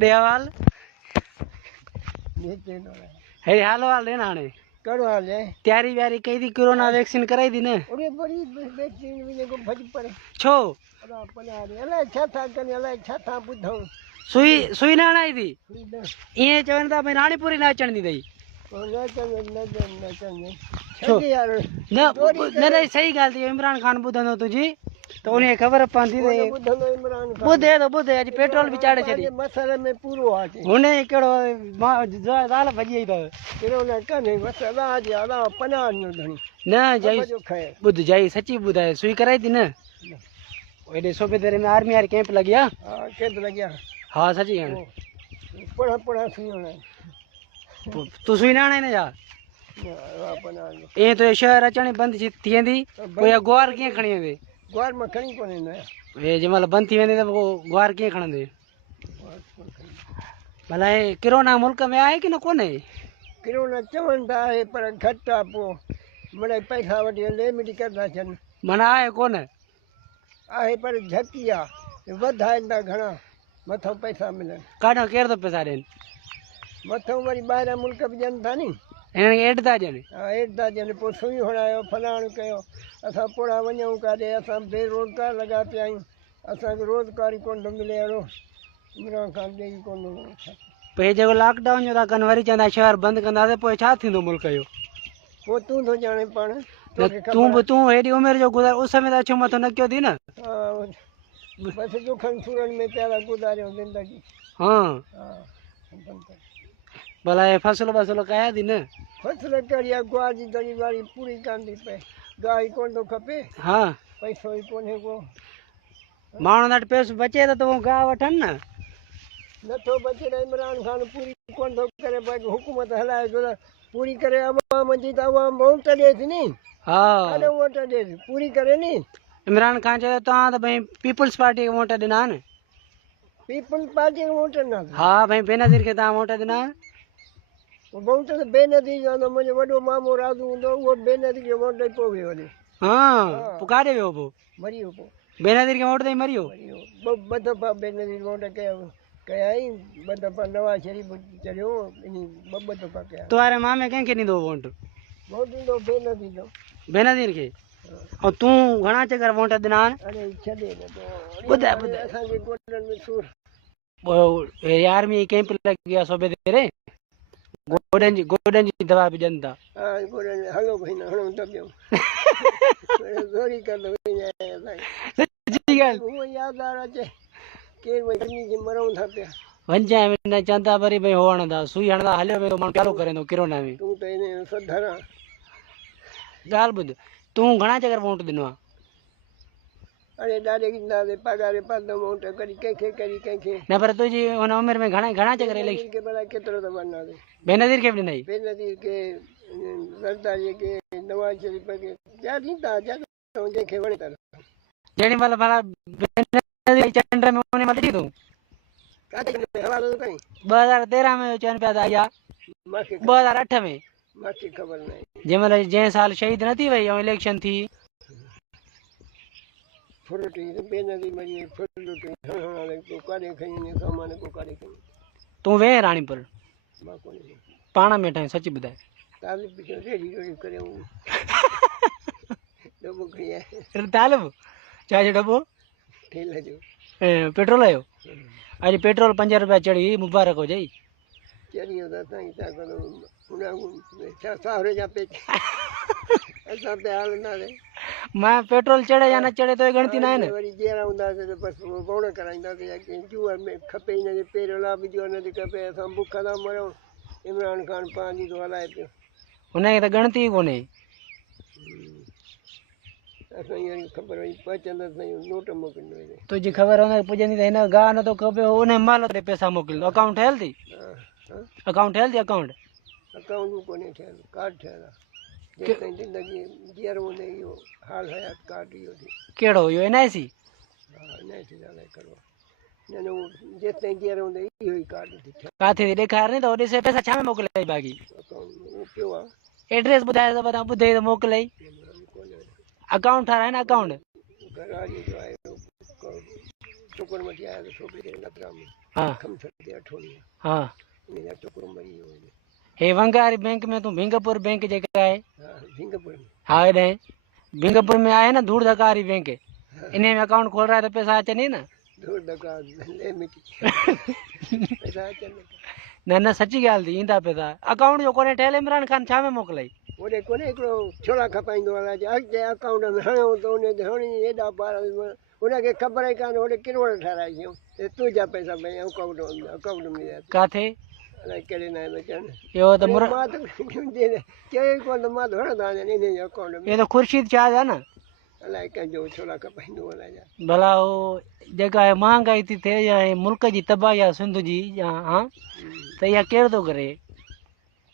देवाल हे हालो हाल देना ने करो हाल है तैयारी व्यारी कई दी कोरोना वैक्सीन कराई दी ने ओरे बड़ी वैक्सीन भी को भज पड़े छो अला पना रे अला छथा कने अला छथा बुधो सुई सुई ना आई दी ये चवंदा भाई रानीपुरी ना अचण दी दई न चने छो यार न न सही गाल दी इमरान खान बुधंदो तुजी तो उन्हें खबर पांदी दे बुधे तो बुधे अज पेट्रोल भी चाड़े छड़ी मसाले में पूरो आ हुने केड़ो दाल भजी तो केरो न कने मसाला आज आला पना न धनी न जई बुध जई सच्ची बुधाए सुई कराई दी न ओडे सोबेदार में आर्मी यार कैंप लगिया हां कैंप लगिया हां सच्ची है पड़ा पड़ा सुई होना तू सुई ना ने जा ए तो शहर अचणी बंद थींदी कोई ग्वार के खणी दे ग्वार में खणी कोने न ए जमल बंद थी वेंदी तो ग्वार के खणंदे भला ए कोरोना मुल्क में आए कि न कोने कोरोना चवंदा है पर घटा पो मने पैसा वठी ले मिटी करदा छन मना आए कोन आहे पर झकिया वधाइंदा घणा मथो पैसा मिले काढो केर तो पैसा देन मथो वरी ॿाहिरां मुल्क बि ॾियनि था नी हिननि खे एड था ॾियनि हा एड था ॾियनि पोइ सुई हणायो फलाण कयो असां पोड़ा वञूं काॾे असां बेरोज़गार लॻा पिया आहियूं असांखे रोज़गार ई कोन थो मिले अहिड़ो इमरान खान ॾेई कोन थो पोइ हे जेको लॉकडाउन जो था कनि वरी चवंदा शहर बंदि कंदासीं पोइ छा थींदो मुल्क जो पोइ तूं थो ॼाणे पाण तूं हेॾी उमिरि जो गुज़ार उस में त अछो मथो न कयो थी न हा बसि दुखनि सूरनि में पिया गुज़ारियो ज़िंदगी हा हा भला फसल वसल कया थी न फसल करिया गुआर जी दरी वारी पूरी कान थी पए गाह कोन थो खपे हा पैसो ई कोन्हे को माण्हुनि वटि पैसो बचे त उहो गाह वठनि न नथो बचे त इमरान खान पूरी कोन थो करे भाई हुकूमत हलाए थो पूरी करे अवाम जी त अवाम वोट ॾिए थी नी हा काॾे वोट ॾिए थी पूरी करे नी इमरान खान चयो तव्हां त भई पीपल्स पार्टी खे वोट ॾिना न पीपल्स पार्टी खे वोट ॾिना हा भई बेनज़ीर खे तव्हां वोट ॾिना वोट त बेनज़ीर जो मुंहिंजो वॾो मामो राज़ू हूंदो उहो बेनज़ीर खे वोट ॾेई पोइ वियो वञे हा पोइ काॾे वियो पोइ मरी वियो पोइ बेनज़ीर खे वोट ॾेई मरी वियो ॿ दफ़ा बेनज़ीर वोट कयाई ॿ दफ़ा नवाज़ शरीफ़ चढ़ियो ॿ दफ़ा कया तुम्हारे मामे कंहिंखे ॾींदो वोट वोट ॾींदो बेनज़ीर जो बेनज़ीर खे ऐं तूं घणा चकर वोट ॾिना आहिनि अरे छॾे ॿुधाए ॿुधाए असांजे गोॾनि में सूर आर्मी कैंप लॻी आहे सूबेदार गोॾनि जी दवा बि ॾियनि था हा गोॾनि में हलो भई न हणूं दॿियूं ज़ोरी कंदो सच्ची ॻाल्हि उहो यादगार अचे केरु भई गर्मी जे मरूं था पिया वंजाए में चवनि था वरी भई हो हणंदा सुई हणंदा हलियो वेंदो माण्हू प्यारो करे थो कोरोना में तूं त इन सधर ॻाल्हि ॿुध तूं घणा चकर वोट ॾिनो आहे अरे ॾाढे ॾींदासीं पघारे पातो वोट कॾहिं कंहिंखे कॾहिं कंहिंखे न पर तुंहिंजी हुन उमिरि में घणा चकर इलेक्शन खे भला केतिरो त वञासीं बेनज़ीर खे बि ॾिनई बेनज़ीर खे ज़रदारी खे नवाज़ शरीफ़ खे जा ॾींदा जंहिंखे वणे त जेॾी महिल भला बेनज़ीर चंड में उन महिल ॾिठी तूं काथे हवालो कई 2013 में चवनि पिया था या मूंखे 2008 में मूंखे ख़बर न आहे जंहिं महिल जंहिं साल शहीद न थी वई ऐं इलेक्शन थी फुरटी बेनज़ीर मरी फुरटी को काॾे खई सामान को काॾे खई तूं वेह राणीपुर मां कोन्हे पाण में ठाहीं सची ॿुधाए तालिब बि रेडी रेडी करे दॿो खणी आया तालिब छा जो दॿो ठेल जो पेट्रोल जो अॼु पेट्रोल 5 रुपया चढ़ी मुबारक हुजई चढ़ी वियो त साईं छा कंदो हुन छा साहुरे जा पेच असां पिया हलंदासीं मां पेट्रोल चढ़े या न चढ़े तो गणती न आहे न वरी जहिड़ा हूंदासीं त बसि वोण कराईंदासीं या कंहिं जूअ में खपे हिनजे पेर लाइ बि जो नथी खपे असां बुख था मरूं इमरान खान पंहिंजी थो हलाए पियो हुनखे त गणती ई कोन्हे असां हींअर ख़बर हुई पहुचंदसि साईं नोट मोकिलींदो तुंहिंजी ख़बर हुनखे पुॼंदी त हिन गाह नथो खपे उन महिल ते पैसा मोकिलींदो अकाउंट ठहियल अथई अकाउंट ठहियल अथई अकाउंट अकाउंट कोन्हे ठहियल कार्ड ठहियल आहे जेसिताईं ज़िंदगी जीअरो हूंदे इहो हाल हयात कार्ड इहो थी कहिड़ो इहो NIC हा NIC ॻाल्हाए करिणो न न उहो जेसिताईं जीअरो हूंदे इहो ई कार्ड थी ठहे किथे थी ॾेखार न त ॾिसे पैसा छा में मोकिलियई बाक़ी अकाउंट उहो पियो आहे एड्रेस ॿुधाए त बता ॿुधे त मोकिलई अकाउंट ठाराए न अकाउंट घर वारी जो आहे छोकिरो वठी आया त छोकिरी खे नथरा में हाँ खम छॾे अठोड़ी हाँ इन जा छोकिरो मरी वियो हुयो हे वंगारी बैंक में तूं भिंगपुर बैंक जेका आहे हा सिंगापुर में हाँ हेॾे भिंगपुर में आहे न धूड़ धकार वारी बैंक इन में अकाउंट खोल रहा है तो पैसा अचनि ई न धूड़ धका ले मिटी पैसा अचनि न न सची ॻाल्हि थी ईंदा पैसा अकाउंट जो कोन्हे ठहियल इमरान खान छा में मोकिलाई होॾे कोन्हे हिकिड़ो छोला खपाईंदो आहे अॻिते अकाउंट में हणियो त उन ते हणी हेॾा ॿार हुनखे ख़बर ई कान होॾे किरोड़ ठाराए छॾियऊं तुंहिंजा पैसा भई अकाउंट में किथे अलाए कहिड़े न अचनि इहो त मां त चयो ई कोन त मां त हणंदा इन जे अकाउंट में इहो त ख़ुर्शीद शाह आहे न अलाए कंहिंजो छोला खपाईंदो अलाए भला उहो जेका आहे महांगाई थी थिए या मुल्क जी तबाही आहे सिंध जी या हा त इहा केरु थो करे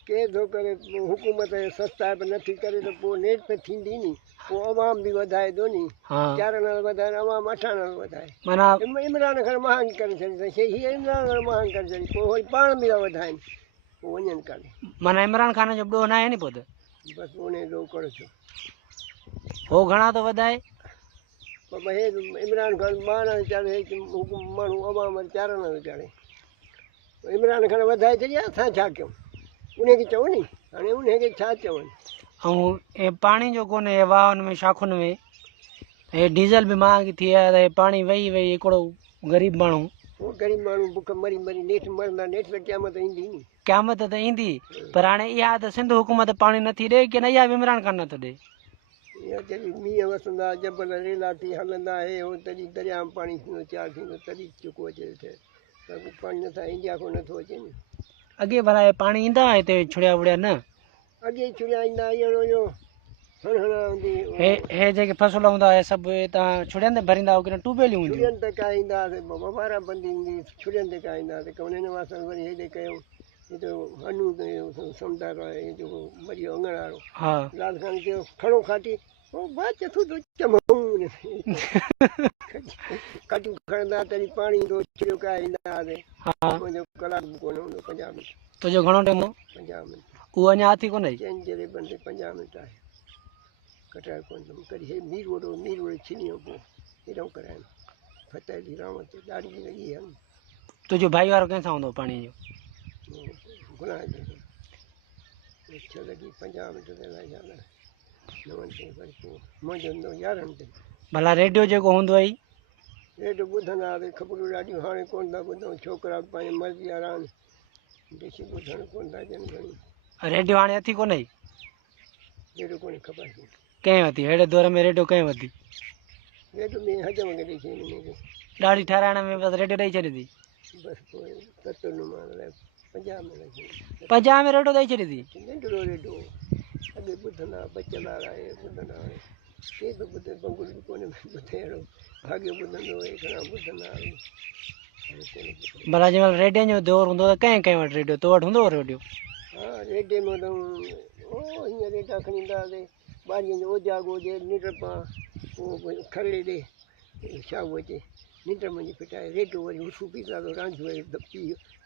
केरु थो करे हुकूमत सस्ता बि नथी करे त पोइ नेट पे थींदी नी पोइ अवाम बि वधाए थो नी हा 4 आना वधाए अवाम 8 आना वधाए माना इमरान खान महान करे छॾी हीअ इमरान खान महान करे छॾी पोइ वरी पाण बि था वधाइनि पोइ वञनि काॾे माना इमरान खान जो ॿियो न आहे नी पोइ त बसि उन ॾोह करे छो हो घणा थो वधाए बाबा हे इमरान खान 12 चाढ़े माण्हू अवाम वरी 4 आना थो चाढ़े इमरान खान वधाए छॾिया असां छा कयूं उनखे चओ नी हाणे उनखे छा चवनि ऐं हे पाणी जो कोन्हे वाहन में शाखुनि में हे डीज़ल बि महांगी थी आहे त हे पाणी वेही वेही हिकिड़ो ग़रीब माण्हू उहो ग़रीब माण्हू बुख मरी मरी नेठि मरंदा नेठि त क़यामत ईंदी नी क़यामत त ईंदी पर हाणे इहा त सिंध हुकूमत पाणी नथी ॾे की न इहा बि इमरान खान नथो ॾे इहा जॾहिं मींहं वसंदा जबल रेला थी हलंदा हे हो तॾहिं दरिया में पाणी थींदो चार थींदो तॾहिं चुको अचे त पाणी नथा इंडिया खां नथो अचे नी अॻे भला हे पाणी ईंदा हिते छुड़िया वुड़िया न अॻे छुड़िया ईंदा इहो इहो हणा हूंदी हे जेके फसल हूंदा हे सभु तव्हां छुड़ियनि ते भरींदा हुआ की न ट्यूबवेलियूं हूंदियूं छुड़ियनि ते का ईंदा हुआसीं वारा बंदी ईंदी छुड़ियनि ते का ईंदा हुआसीं कमरे वासण वरी हेॾे कयूं हिते हनू कयो समुंड आहे जेको मरी वियो अङण वारो हा लाल खान चयो खणो खाटी पोइ बात चथू थो चमूं खाटियूं खणंदा तॾहिं पाणी ईंदो छिड़ियो का ईंदा हुआसीं हा मुंहिंजो कलाकु बि कोन हूंदो 50 मिंट तुंहिंजो घणो टाइम हो 50 मिंट उहो अञा अथी कोन्हे चइनि जहिड़े बंदे 50 मिंट आहे कटाए कोन अथमि कॾहिं हे मीर वॾो छिनियो पोइ हेॾो कराइनि फतेह जी रहमत ॾाढी लॻी आहे तुंहिंजो भाई वारो कंहिंसां हूंदो पाणी जो गुनाह जो छह लॻी 50 मिंट ते अलाए छा नवनि ते वरी पोइ मुंहिंजो हूंदो 11 ते भला रेडियो जेको हूंदो आहे रेडियो ॿुधंदा हुआसीं ख़बरूं ॾाढियूं हाणे कोन था ॿुधूं छोकिरा पंहिंजी मर्ज़ी वारा आहिनि ॾिसी ॿुधणु कोन था अचनि घणी रेडियो हाणे अथी कोन्हे रेडियो कोन्हे ख़बर कंहिं वरिती अहिड़े दौर में रेडियो कंहिं वरिती रेडियो में हजम खे ॾेई छॾी हिनखे ॾाढी ठाराइण में बसि रेडियो ॾेई छॾी थी बसि पोइ 70 में अलाए 50 में लॻी 50 में रेडियो ॾेई छॾी थी नंढिड़ो रेडियो अॻे ॿुधंदा बचल वारा हे ॿुधंदा हाणे केरु थो ॿुधे बंगुल बि कोन्हे ॿुधे अहिड़ो भाॻियो ॿुधंदो हुए घणा ॿुधंदा हाणे कोन्हे ॿुधंदो भला जंहिं महिल रेडियो जो दौर हूंदो त कंहिं कंहिं वटि रेडियो तो वटि हूंदो हो रेडियो हा रेडियो में त ओ हीअं रेटा खणी ईंदा हुआसीं ॿारीअ जो ओजागो हुजे निंड पां पोइ खरड़े ॾे छा अचे निंड मुंहिंजी फिटाए रेडियो वरी हुसू पीता थो रांझ वरी पी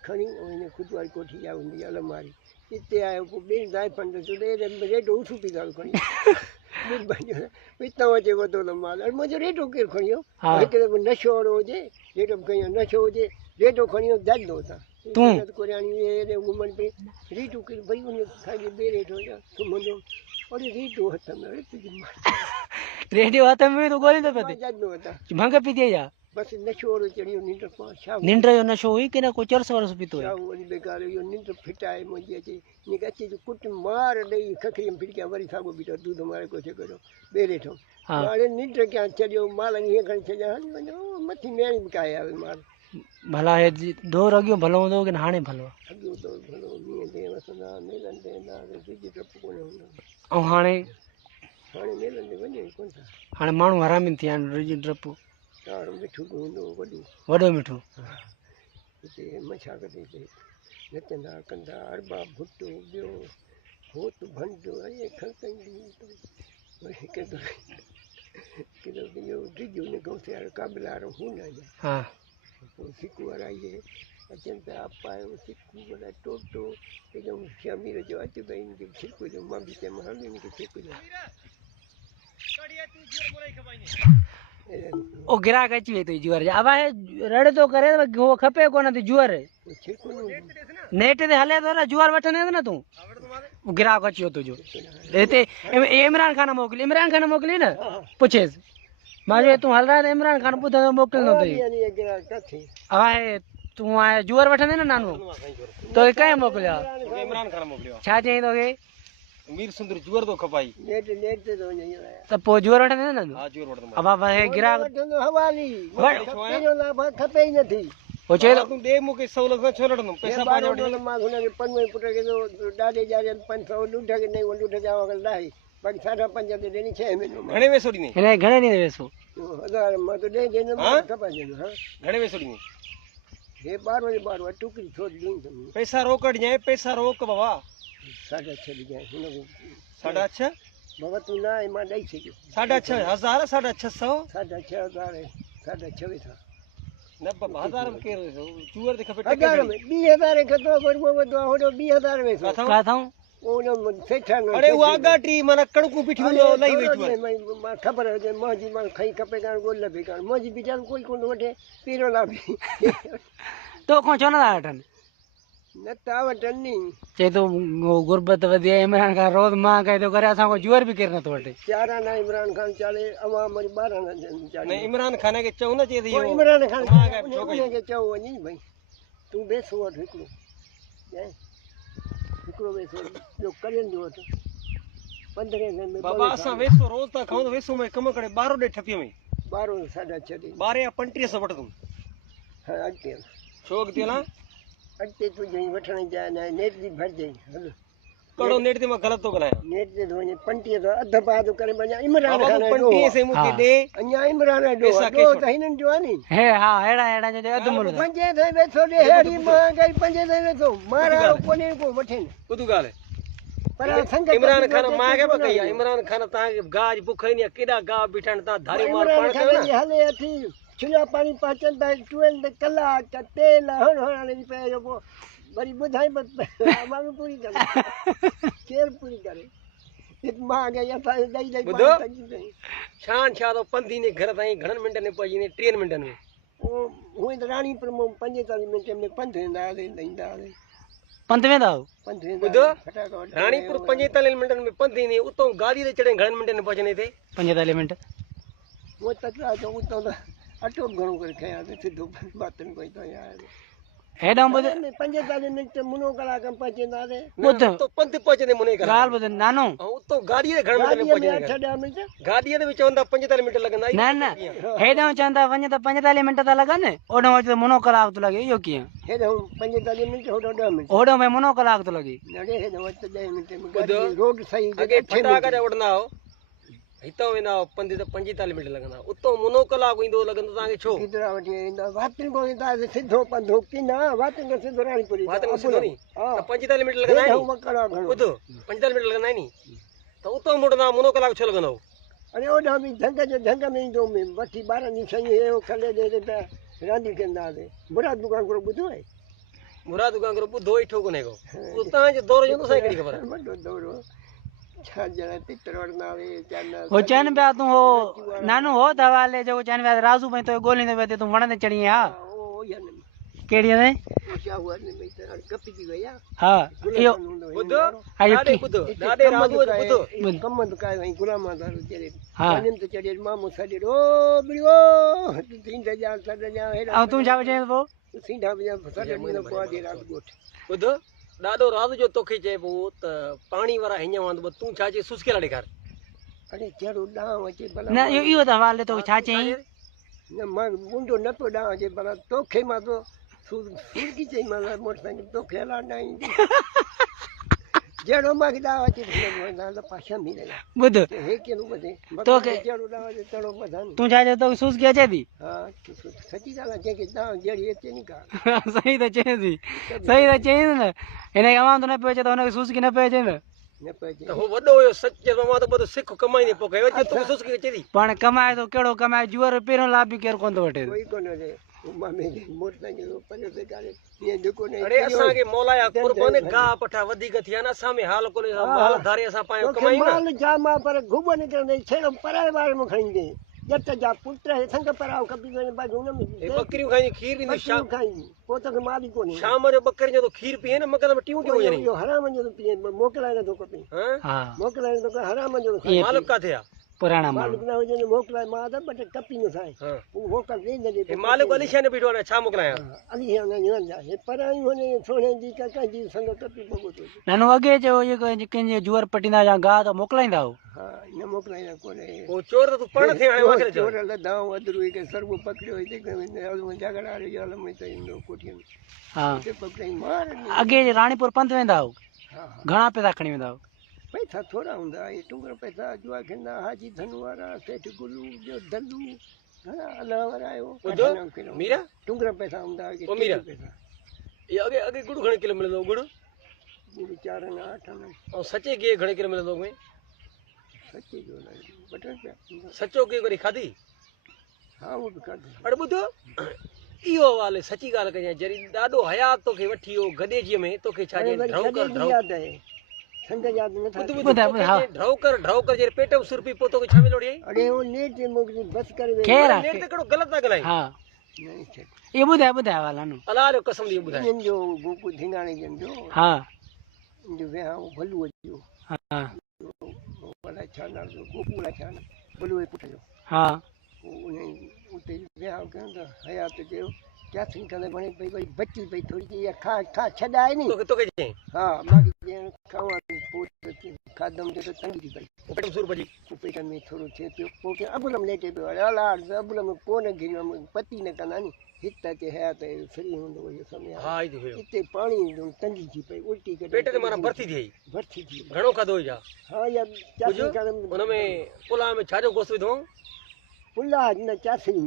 खणी ऐं ख़ुदि वारी कोठी जा हूंदी अलमारी हिते आयो पोइ ॿिनि ज़ाइफ़नि ते रेडियो हुसू पीता थो खणी पितो अचे वधो त माल मुंहिंजो रेडियो केरु खणी वियो हिकु दफ़ो नशो वारो हुजे रेडियो खणी नशो हुजे रेडियो खणी वियो दर्दो था कोरियाणी घुमनि पई रेडियो केरु भई उन खाई ॿिए रेडियो सुम्हंदो अरे रेडियो हथ में रेडियो हथ में तो गोली तो पते दर्दो था भंग पीती जा बसि नशो वारो चढ़ियो निंड पां छा निंड जो नशो हुई की न को चरस वरस पीतो छा वरी बेकार इहो निंड फिटाए मुंहिंजी अचे ईअं अचे जो कुट मार ॾेई खखरीअ में फिटकिया वरी साॻो बीठो दूध मारे कुझु कयो ॿिए रेठो हाणे निंड कयां छॾियो माल हीअं खणी छॾिया हली वञो मथी मेणी बि काए आहे माल भला हे दौर अॻियो भलो हूंदो की न हाणे भलो आहे अॻियो दौर भलो मींहं ते वसंदा मेलनि ते वेंदा सिज टप कोन्हे हूंदो ऐं हाणे मेलनि ते वञे कोन था हाणे माण्हू हरामी थी विया आहिनि रिज डपु ॾाढो मिठो हूंदो वॾो मिठो हिते मछाक ते नचंदा कंदा अरबा भुटो ॿियो होत भंड अड़े इहो ड्रिज हुन गौसे वारो काबिल वारो हू न हा पोइ सिकू वारा इहे अचनि पिया पायो सिकू वॾा टोटो हिकदमि शमीर जो अचु भई हिनखे छिक जो मां बि चयोमांसि हल हिनखे छिक जो ओ गिराक अची वई तुंहिंजी जुअर अब रड़ तो करे वो खपे कोन थी जुअर नेट ते हले तो ना जुअर वठंदे न तूं वो गिराक अची वियो तुंहिंजो हिते इमरान खान मोकिली न पुछेसि मां चयो तूं हल रहा त इमरान खान ॿुधंदो मोकिलंदो अथई अब तूं हाणे जुअर वठंदे न नानो तोखे कंहिं मोकिलियो आहे इमरान खान मोकिलियो छा चईं तोखे मीर सुंदर जुअर तो खपाई त पोइ जुअर वठंदे न तूं हा जुअर वठंदो अब हे गिराक खपे ई नथी हो चए तूं दे मूंखे सहूलियत न छो लड़ंदुमि पैसा पंहिंजा वठी मां हुनखे पनवे पुट खे ॾाढे ॼारे 500 ॾुध खे नहीं वो ॾुध जा लाही बाक़ी 5.5 ते ॾिनी 6 महीनों घणे पैसो ॾिने हिन घणे ॾींदे वेसो 1000 मां तो ॾे ॾे हाँ? खपा ॾिनो हा घणे पैसो ॾिने हे 12 टुकड़ी थोड़ी ॾींदुमि पैसा रोक ॾिजांइ पैसा रोक बाबा 6.5 ॾिजांइ हुनखे 6.5 बाबा तूं न आहे मां ॾेई सघियो 6.5 6.5 6.5 6.5 था न बाबा 1000 में केरु जुअर ते खपे 1000 में 2000 खतो वरबो वदो होडो 2000 में का थाऊं ओनो सेठन अरे वो आगा टी माना कणकू पिठियो लई वई जुअर मां ख़बर हुजे मोजी मां खई खपे कान गोल बि कान मोजी बिचारो कोई कोन वठे पीरो ला बि तो को छो नथा वठनि न ता वठनि नी चए तो गुरबत वधी आहे इमरान खान रोज़ मां कहे थो करे असां को जुअर बि केरु नथो वठे चारा ना इमरान खान चाले अवाम वरी 12 ना चाले नहीं इमरान खान के चऊ न चए थी इमरान खान मां के छोकरी उनखे चओ वञी भई तूं बेसो वठ हिकिड़ो हिकिड़ो बेसो ॿियो करें जो वठ 15 दिन में बाबा असां वेसो रोज था खाऊं तो वेसो में कम करे 12 ॾे ठपियो में 12 6.5 12 या 35 वठ तूं हाँ अॻिते छो अॻिते हलां अॻिते तूं जई वठण जा न नेट जी भरजई हल कड़ो नेट ते मां ग़लत तो ॻाल्हायां नेट ते वञे 35 तो अध पा तो करे वञा इमरान बाबा खान तूं 35 से मूंखे ॾे अञा इमरान जो पैसा ॾो कैश त हिननि जो आहे नी हे हा अहिड़ा जो अधु मुल्क पंजे ताईं वेठो ॾे हेड़ी मां गई पंजे ताईं वेठो मारा कोने को वठे ॿुधू ॻाल्हि पर संगत इमरान खान मां के कई आहे इमरान खान तव्हांखे गाह जी बुख ईंदी आहे केॾा गाह बीठा आहिनि तव्हां धारी मार इमरान पाण कयो खान न जी हले अथी छुला पाणी पाचन था 12 कलाक तेल हण जी पे जो वरी ॿुधाई माण्हू पूरी करे केरु पूरी करे मां गई असां ॾेई ॾेई शान छा तो पंधी ने घर ताईं घणनि मिंटनि में पहुची वञे 3 मिंटनि में हूअं त राणीपुर मां 45 मिंट में पंधु वेंदा ईंदा पंध वेंदा आहियो पंधु ॿुधो वेंदा राणीपुर 45 मिंटनि में पंधु ईंदी उतो गाॾी ते चढ़े घणनि मिंटनि में पहुचने ते 45 मिंट वो तकड़ा जो उतो त अटो घणो करे खयां सिधो बातन कोई तो यार हेॾां ॿुध 45 मिंट मुनो कलाक में पहुचंदासीं ॿुध तो पंधु पहुचने मुने कर ॻाल्हि ॿुध नानो उतो गाॾी ते घणनि मिंटनि में गाॾीअ में पहुचने 8 मिंट गाॾीअ ते बि चवंदा 45 मिंट लॻंदा न हेॾां चवंदा वञ त 45 मिंट था लॻनि ओॾां वञ त मुनो कलाक थो लॻे इहो कीअं हेॾो 45 मिंट होॾो 10 मिंट ओॾो में मुनो कलाक थो लॻे नड़े हेॾो वक़्तु 10 मिंट में गाॾी रोड सही अॻे फटाका जा वठंदा हो हितां वेंदा हो पंधु त 45 मिंट लॻंदा उतो मुनो कलाक ईंदो लॻंदो तव्हांखे छो किधरा वठी ईंदा वातिन को ईंदा सिधो पंधो की न वातिन को सिधो राणीपुर वात में सिधो नी हां त 45 मिंट लॻंदा हेॾो आहिनि मकड़ा घणो ॿुधो 45 मिंट लॻंदा आहिनि त उतो मुड़ंदा मुनो कलाक छो लॻंदो अरे ओॾा बि झंग में ईंदो में वठी ॿारनि जी शयूं अहिड़ो खले ॾे पिया रांदि कंदा हुआसीं बुरा दुकान को ॿुधो आहे मुराद दुकान करो ॿुधो ई ठोको ने को तव्हांजो दौर जो असांखे कहिड़ी ख़बर आहे वॾो दौरो छा ॼणा तितर वठंदा हुए हो चवनि पिया तूं हो नानो हो त हवाले जो चवनि पिया राज़ू भई तो ॻोल्हींदो पिया तूं वण ते चढ़ी हा कहिड़ी हंधि कपिजी वई आहे हा इहो ॿुधो आयो ॾाढे की ॿुधो ॾाढे राज़ू ॿुधो कम दुकाए वई गुलाम दारू चढ़े हा वञनि त चढ़े मामो सॾे ओ बिड़ियो थींदे जा सॾ जा ऐं तूं छा चईं पोइ सीधा बजा सॾ ॾींदो पोइ अॼु राति ॻोठ ॿुधो ॾाढो राज़ जो तोखे चए पियो त पाणी वारा हीअं वांदो तूं छा चई सुस्केला ॾेखार अरे जहिड़ो ॾांहुं अचे भला न इहो त हवाले तोखे छा चई न मां मुंडो न पियो ॾांहुं अचे भला तोखे मां तो सुरकी चई मां मोटरसाइकिल तोखे हलाइण न ईंदी जहिड़ो मूंखे ॾांहुं अचे पाछा बि रहिया ॿुध हे केॾो ॿुधे तोखे जहिड़ो ॾांहुं अचे तहिड़ो ॿुधां तूं छा चयो तोखे सुस्की अचे थी हा सची ॻाल्हि आहे जंहिंखे ॾांहुं जहिड़ी अचे नी का सही त चई थी सही त चई न हिनखे अवां त न पियो अचे त हुनखे सुस्की न पियो अचे न न पियो अचे त हो वॾो हुयो सच चइबो मां त ॿुधो सिख कमाईंदे पोइ कयो अचे तोखे सुस्की अचे थी पाण कमाए थो कहिड़ो कमाए जुअर पहिरियों लाभ बि केरु कोन थो वठे कोई कोन हुजे मोटरसाइकिल पंहिंजो सेखारे ईअं जेको न अरे असांखे मौलाया कुर्बान गाह पठा वधीक थिया न असां में हाल कोन्हे हाल धारे असां पायो कमायूं न माल छा मां पर घुम निकिरंदे छेड़ो पराए वारे में खणी ॾे जट जा पुट है संग पराव कभी वने बाजू न में ए बकरियूं खाई खीर ॾींदी शाम खाई पोत के माली कोनी शाम जो बकरी जो खीर पीए न मगल में टियूं टियूं वञे यो हराम जो पिए मोकलाए तो कपी हां हाँ मोकलाए तो हराम जो मालिक काथे आ पुराना माण्हू मालिक ना वजन मोकलाए मा द बट कपी न थाए हां वो मोकल दे दे ए मालिक अली शान बीठो न छा मोकलाया अली न न जा हे पराई होने सोने दी का जी संग कपी बगो तो नानो अॻे जो ये कंहिंजे जुअर पटींदा या गाह त मोकिलाईंदा हो हां न मोकलाए कोने ओ चोर तो तू पण थे हाणे वाखे चोर ल दाव अदरू के सरबो पकड़ो है के में झगड़ा रे याल में तो इंदो कोठी में हाँ के पकड़ाई मार अॻे राणीपुर पंध वेंदा हो हां घणा पैसा खणी वेंदा हो पैसा थोड़ा हुंदा ये टुंगर पैसा जुआ खेंदा हाजी धनवारा सेठ गुलू जो दल्लू घणा अलावर आयो ॿुधो मीरा टुंगर पैसा हुंदा के ओ मीरा पैसा ये अगे अगे गुड़ घणे किलो मिलंदो गुड़ गुड़ 4 न 8 न और सचे गे घणे किलो मिलंदो में सच्ची जो ना बटन पे सचो गे वरी खाधी हां वो भी कर अड़ ॿुधो इहो वाले सची ॻाल्हि कजांइ जरी ॾाढो हयात तोखे वठी वियो गॾेजीअ में तोखे छा चई ढव कर ढव याद है संग याद न था ढव कर जरे पेट में सुरपी पो तोखे छा मिलोड़ी अरे वो नेट मोकली बस कर वे केर नेट ते कड़ो गलत था ॻाल्हाई हाँ नहीं छे ये ॿुधाए वाला नु अलाह जो कसम दी ॿुधाए इन जो गोकू धिंगाणे जन जो हाँ जो वे हां भलू जो हाँ वाला छाना जो गोकू ला छाना भलू पुट जो हाँ उन्हें उते वे हां कहंदा हयात जो क्या थिंग करे बने भाई बच्ची भाई थोड़ी जी खा खा छदाए नहीं तोखे चई हां बाकी जे खावा पोट खादम जो तंगी थी भाई पेट में सुरपी पेट में थोड़ो थे पियो पोके अबुलम लेटे पियो अला अबुलम कोन गिनो पति न कना नी हिता ते हयात फ्री हुंदो ये समय हां ई थियो इते पानी जो तंगी थी पई उल्टी करे पेट ते मारा भरती थी भरती थी घणो खाधो जा हां या चासी करम उन में पुला में छाजो गोश्त विधो पुला न चासी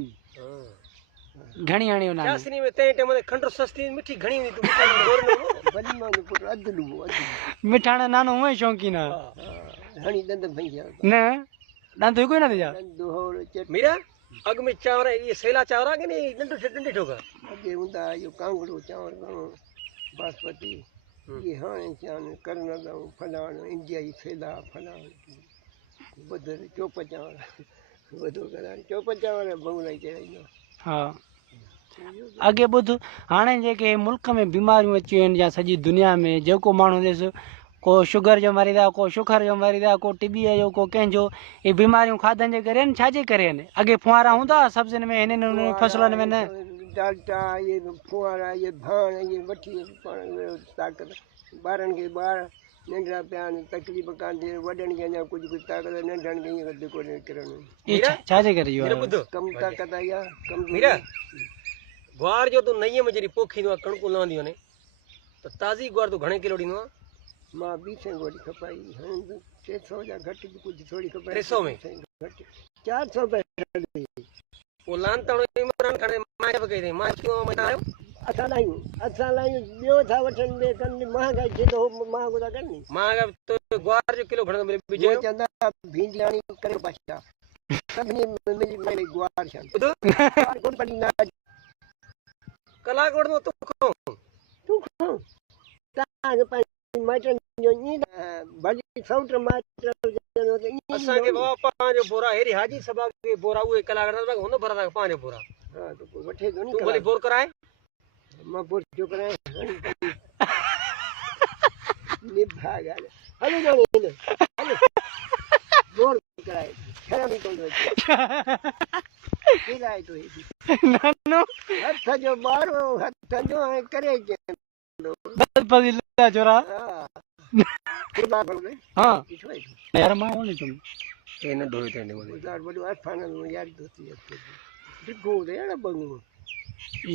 घणी हणी उन्हनि चासनी में ते टाइम खंड सस्ती मिठी घणी हुई तू बली मां पुट अदलू मिठाण नानो हुए शौक़ीन आहे हणी दंद भई जा न ॾांदो हिकु ई न थी जा दोहर चट मीरा अग में चांवर ये सेला चांवर के नहीं डंडो ठोका अगे हुंदा यो कांगड़ो चांवर घणो बासमती ये हाणे चान करना दा फलाण इंडिया ई सेला फलाण बदर चोप चांवर वधो करा चोप चांवर बहुलाई चढ़ाईंदो हाँ अॻे ॿुध हाणे जेके मुल्क में बीमारियूं अची वियूं आहिनि या सॼी दुनिया में जेको माण्हू ॾिस को शुगर जो मरीज़ आहे को शुगर जो मरीज़ आहे को टीबीअ जो को कंहिंजो ये बीमारियूं खाधनि जे करे आहिनि छाजे करे आहिनि अॻे फुआरा हूंदा हुआ सब्जियुनि में हिननि फसलुनि में न डाल्टा ये फुआरा ये भाण ये वठी पाण ताक़त ॿारनि खे ॿार नंढड़ा पिया आहिनि तकलीफ़ कान थिए वॾनि खे अञा कुझु कुझु ताक़त नंढनि खे ईअं धिको निकिरनि ये छाजे करे इहो ॿुधो कम ताक़त आई आहे कम मीरा ग्वार जो तू नईअ में जॾहिं पोखींदो आहे कणकूं लहंदियूं आहिनि त ताज़ी ग्वार तूं घणे किलो ॾींदो आहे मां 200 गोरी खपाई हाणे 300 जा घटि कुझु थोरी खपाई 300 में घटि 400 रुपए पोइ लानताणो इमरान खान मां कई अथई मां क्यों मना आयो असां लायूं ॿियो था वठनि ॿिए कनि महांगाई थिए थो महांगो था कनि मां तो ग्वार जो किलो घणे बिजो उहे चवंदा भिंडियाणी करे पाछा सभिनी मिली मिली ग्वार छा कोन पड़ी ना कलाक वठंदो तूं खो तव्हांखे पंहिंजी माइटनि जो ईअं भली सौ टमाटर असांखे बाबा पंहिंजो बोरा हेड़ी हाजी सभा खे बोरा उहे कलाक वठंदा हुन भरंदा पंहिंजो बोरा हा त पोइ वठे थो तूं भली बोर कराए मां बोर जो कराए निभा ॻाल्हि हलो जाने हलो बोर कराए शर्म ई कोन थो अचे तो नानो हथ जो ॿारो हथ जो ऐं करे बस फज़ीला छोरा हाँ यार मां बोले तुम ए न ढोई थे बोले उधार बड़ो अफान में यार दोस्ती है डिगो दे ना बंगो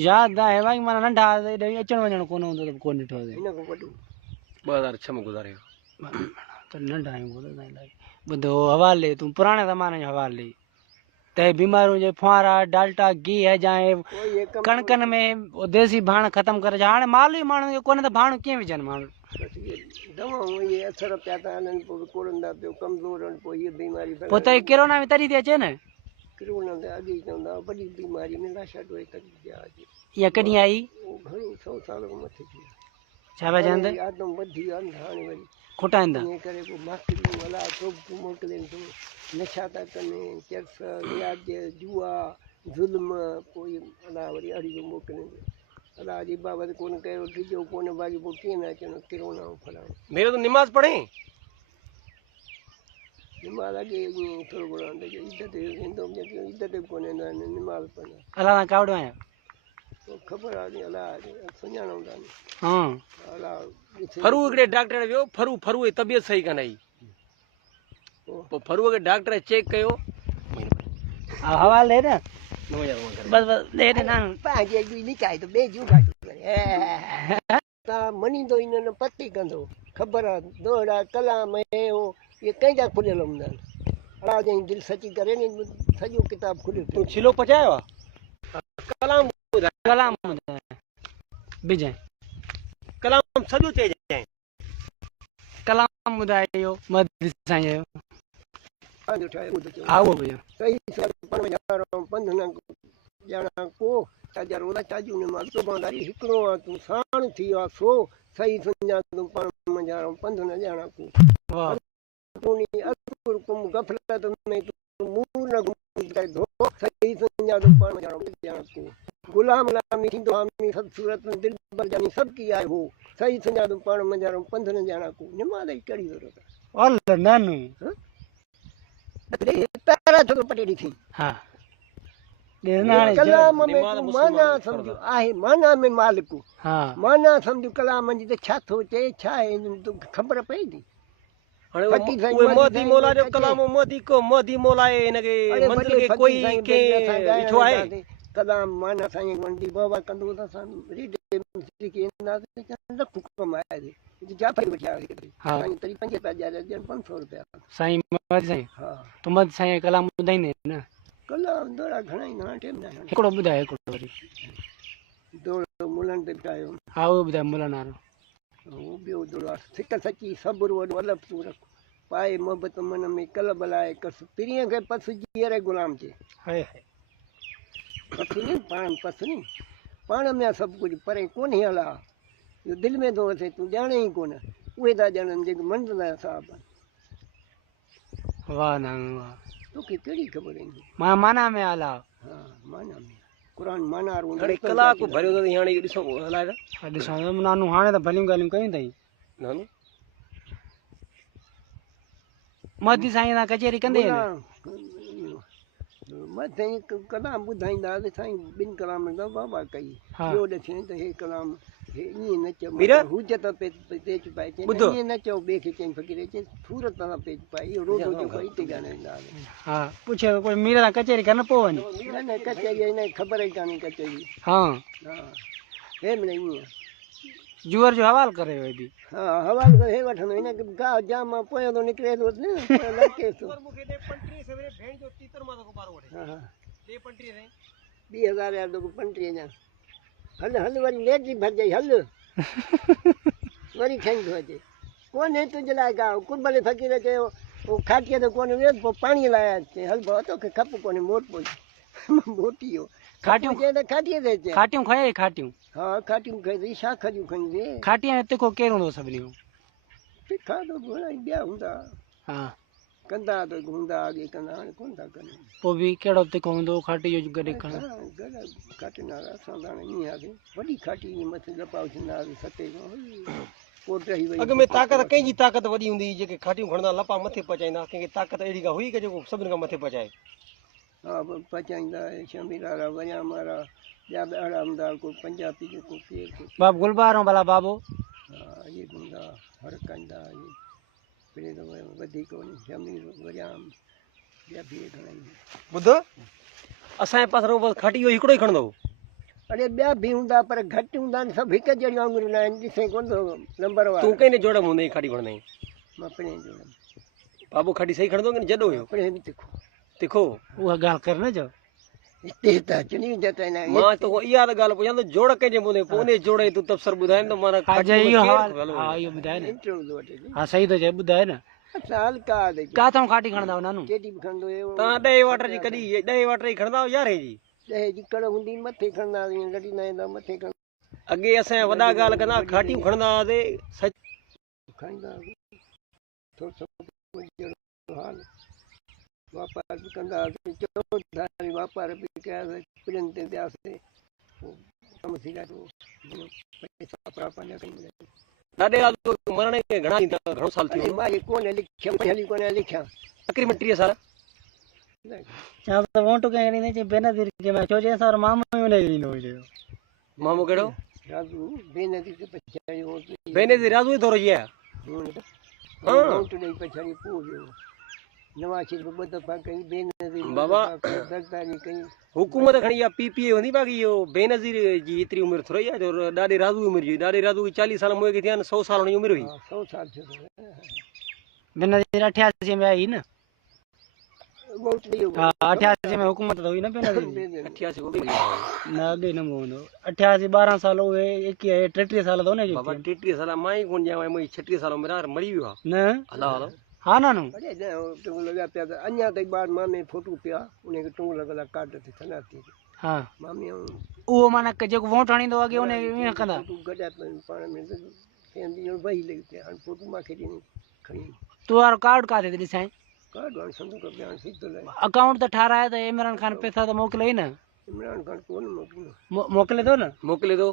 याद आहे भाई माना नंढा अचण वञण कोन हूंदो त कोन ॾिठो इन को वॾो 2006 में गुज़ारे त नंढा आहियूं ॿुधो ॿुधो हवाले तूं पुराणे ज़माने जो हवाले त बीमारियूं जे फुआरा डाल्टा घी है जाए कणकनि में देसी भाण ख़तमु करे हाणे माल ई माण्हू खे कोन्हे त भाण कीअं विझनि माण्हू दवाऊं ये असर पिया था हलनि पोइ कोड़ंदा पियो कमज़ोर आहिनि पोइ हीअ बीमारी पोइ त किरोना में तरी थी अचे न किरोना ते अॻे ई चवंदा वॾी बीमारी निराशा ॾोए तरी अॼु इहा कॾहिं आई घणी 100 साल खां मथे थी छा पिया चवंदा आदम वधी वियो आहे न हाणे वरी खुटाईंदा ईअं करे पोइ माखियूं अला टोप मोकिलनि तूं नशा था कनि चर्स रियाज जुआ ज़ुल्म पोइ अला वरी अड़ी मोकिलनि अला जी बाबति कोन कयो टिजो कोन बाक़ी पोइ कीअं न अचनि किरोना फलाणो मेरे तो नमाज पढ़े निमाज़ अॻे ईअं थोरो घणो इज़त ईंदो इज़त बि कोन्हे निमाज़ पढ़नि अला तव्हां कावड़ो आहियो पोइ ख़बर आहे नी अला सुञाणूं था नी हा अला फरू हिकिड़े डॉक्टर वियो फरू जी तबियत सही कान आई पोइ फरू खे डॉक्टर चेक कयो हवाले ॾे न 9000 बस बस ॾे ॾे न पंहिंजे बि लिकाए त ॿिए जूं गाॾियूं तव्हां मञींदो इन्हनि पती कंदो ख़बर आहे दोड़ा कलाम हे हो इहे कंहिंजा खुलियल हूंदा आहिनि अला जंहिं दिलि सची करे नी सॼो किताबु खुलियो तूं छिलो पचायो आहे कलाम कलाम बिजाए कलाम सॼो चइजांइ कलाम ॿुधायो मद साईं पंहिंजो ठाहे ॿुध चओ हा उहो बि सही पाण में पंध न ॼाणा को ताजा रोला ताजू ने मां सुभाणारी हिकिड़ो आहे तूं साण थी वियो आहे सो सही सुञा तूं पाण में ॼाणा पंध न ॼाणा को वाह तूनी असुर कुम गफलत में तूं मूर न गुम करे धो सही सुञा तूं पाण में ॼाणा को गुलाम गुलामी थींदो हामी सभु सूरत में दिल भर जानी सभु की आहे हो सही सुञा तूं पाण में ॼाणा पंध न ॼाणा को निमाज़ जी कड़ी ज़रूरत आहे अल नानू तारा थोरो पटे ॾिठी हा ॾे न हाणे कलाम में निमाज़ तूं मुस्लमान माना फर्ज़ सम्झो आहे माना में मालिक हा माना सम्झो कलाम जी त छा थो चए छा आहे तोखे ख़बर पए थी हाणे फटी साईं उहे महदी महदी साईं मौला जो अचे। कलाम महदी मौला आहे हिनखे अरे मंज़िल वॾे खे फकीर कोई साईं के पंहिंजे असां ॻाइण ॾिठो आहे वेंदासीं, कलाम माना साईं वंडी बाबा कंदो त असां रेडियो खे ईंदासीं लख हुकम आहे जाफ़र वठिया हा साईं तरी 5000 ॾियनि 500 रुपया साईं मद साईं हा तूं मद साईं कलाम ॿुधाईंदे न कलाम दौड़ा घणा ईंदा हाणे टेम न हिकिड़ो ॿुधाए हिकिड़ो वरी दौड़ो मुलनि ते ठाहियो हा उहो ॿुधाए मुलनि वारो उहो ॿियो दौड़ो आहे सिक सची सब्र वॾो अलॻि तूं रख पाए मोहबत मन में कल बलाए कस पिरीअ खे पस जीअरे गुलाम चे हाय पस नी पाण पस नी पाण में आहे सभु कुझु परे कोन ई हला इहो दिलि में थो अचे तूं ॼाणे ई कोन उहे था ॼाणनि जेके मंझंदा साहब वाह नानू वाह तोखे कहिड़ी ख़बर ईंदी मां माना में आला हा माना में क़ुर माना हाणे कलाक भरियो अथई हाणे इहो ॾिसो हलाए त ॾिसां नानू हाणे त भलियूं ॻाल्हियूं कयूं अथई नानू मदी साईं सां कचहरी कंदे मथे कलाम ॿुधाईंदा त साईं ॿिनि कलाम त बाबा कई हा ॿियो ॾिसे त हे कलाम हे ईअं न चओ मीरा? हुजत पेच पाए चई ॿुधो। ईअं न चओ ॿिए खे चई फ़क़ीर चई सूरत सां पेच पाए इहो रोज़ो जेको हिते ॻाल्हाईंदा हा पुछे कोई मीरा सां कचहरी करणु पोइ वञे न न कचहरी हिन ख़बर ई कान्हे कचहरी हा हा हे मिले ईअं जूअर जो हवालु करे वई बि हा हवालो करे हे वठंदो हिनखे गाह जाम मां पोयां थो निकिरे थो न पोयां लड़के थो मूंखे दे 35 सवेरे भेण जो तीतर मां को बारो वठे हा हा दे 35 रे 20,000 या तो 35 जा हल हल वरी लेट थी भरजाई हल वरी खणी थो अचे कोन्हे तुंहिंजे लाइ का कुर्बले फ़क़ीर चयो उहो खाटीअ त कोन्हे वेद पोइ पाणीअ लाइ अचे हल भाउ तोखे खप कोन्हे मोट पोइ मोटी वियो खाटियूं चए त खाटीअ ते अचे खाटियूं खणे खाटियूं हा खाटियूं खणी छा खजूं खणी दे खाटीअ में तिखो केरु हूंदो सभिनी खां तिखा त घणा ॿिया हूंदा हा कंदा त हूंदा अॻे कंदा हाणे कोन था कनि पोइ बि कहिड़ो तिखो हूंदो खाटी जो गॾु खणो खाटींदा असां त हाणे ईअं आहे वॾी खाटी मथे दॿा विझंदा हुआसीं सते कोट ई वई अॻ में ताक़त कंहिंजी ताक़त वॾी हूंदी हुई जेके खाटियूं खणंदा लपा मथे पचाईंदा कंहिंखे ताक़त अहिड़ी का हुई की जेको सभिनि खां मथे पचाए हा पचाईंदा शमीर वारा वरियाम वारा ॿिया ॿाहिरा हूंदा को पंजाबी को केरु को बाबू गुलबारो भला बाबो हा इहे बि हूंदा हर कंदा इहे पहिरें त वधीक शमीर वरियाम ॿिया बि घणा ई ॿुध असांजे पासे बसि खाटी इहो हिकिड़ो ई खणंदो अड़े ॿिया बि हूंदा पर घटि हूंदा आहिनि सभु हिकु जहिड़ियूं वांगुरु न आहिनि ॾिसे कोन थो नंबर तूं वारो कंहिं जोड़ में हूंदे खाटी खणंदे मां पिणे जोड़म बाबू खाटी सही खणंदो की जॾो हुयो पिणे बि तिखो तिखो उहा ॻाल्हि कर न जो हिते त अचनि जताईंदा मां तो इहा त ॻाल्हि पुछां त जोड़ कंहिंजे मुंदे पोइ उन जोड़ जी तूं तफ़सर ॿुधाए न माना हा खाटी जे में इहो केरु हवालु हलो हा इहो ॿुधाए न इंटरव्यू वठे हा सही थो चए ॿुधाए न असां हल्का किथां खाटी खणंदा आहियो नानू केॾी बि खणंदो हुयो तव्हां 10 वाटर जी कॾहिं 10 वाटर जी खणंदा आहियो 11 जी 10 जी कड़ हूंदी मथे खणंदा हुआसीं लॾींदा ईंदा मथे खणंदा अॻे असां वॾा ॻाल्हि कंदा खाटियूं खणंदा हुआसीं सच खाईंदा थोरो सो हाल वापार बि कंदा हुआसीं चौधारी वापार बि कयासीं पिड़ियुनि ते वियासीं कमु थी वियो पैसा पंहिंजा कयूं ॾाढे रात मरण खे घणो साल थी वियो मां कोन लिखियमि पढ़ियलु कोन लिखियां तक़रीबन 30 साल यहाँ तो वोट कहीं नहीं चाहिए बेनजीर के मैं सोचे सर मामू ही नहीं नो जो मामू कहिड़ो राजू बेनज़ीर खे पछाड़ी वोट बेनज़ीर राज़ू ई थोरो जी आहे वोट ॾेई पछाड़ी पोइ वियो नवाज़ शरीफ़ ॿ दफ़ा कई बेनज़ीर बाबा दरदारी कई हुकूमत खणी इहा पीपीए हूंदी बाक़ी इहो बेनज़ीर जी एतिरी उमिरि थोरी आहे जो ॾाढे राज़ू उमिरि जी ॾाढे राज़ू की 40 साल मुंहिंजे थिया आहिनि 100 साल हुनजी उमिरि हुई 100 साल थियो बेनजीर 88 में आई ना वोट ॾेई हाँ 88 में हुकूमत तो हुई ना बेनजीर 88 को बि ना अगे न मोहनो 88 12 साल हुए 21 33 साल तो ने जो बाबा 33 साल मां ई कोन ॼावां मुंहिंजी 36 साल उमिरि आहे मरी वियो आहे न हलो हलो हाँ ना नो अरे टूंग लॻा पिया त अञा ताईं ॿार मामे फोटू पिया उनखे टूंग लॻल कार्ड ते थना थी हाँ मामी वो माना के जो वोट हणी दो आगे उन्हें इन कंदा फोटू गॾा पाण में फैमिली वही लॻी पिया हाणे फोटू मूंखे ॾिनी खणी तू वारो कार्ड का दे दिसाई कार्ड हाणे संदूक में हाणे सिधो लाइ अकाउंट तो ठाराए तो इमरान खान पैसा तो मोकले ही ना इमरान खान कोन मोकिलियो मोकले दो ना मोकिले थो